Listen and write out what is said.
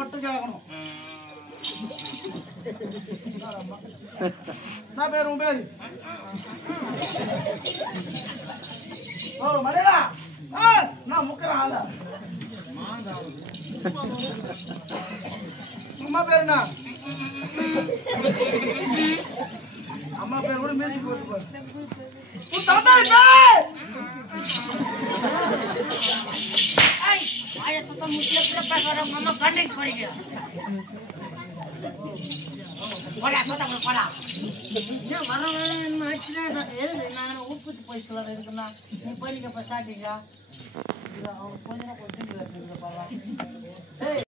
மட்டும் கேட்கணும். நான் பேரு உன் பேரு ஓ மலையா நான் முக்கிறேன் ஆளா அம்மா பேரு என்ன? அம்மா பேர் கூட மேசி போட்டு பாரு. உன் தாத்தா आया तो मुझे प्रपा करो मम्मा करने पड़ेगी बोला तो बोला ना मानो मछली ना ये ना ऊपर पैसा लगा इतना नहीं पड़ी का पता देगा इधर और कोई ना कोई नहीं लगा पाला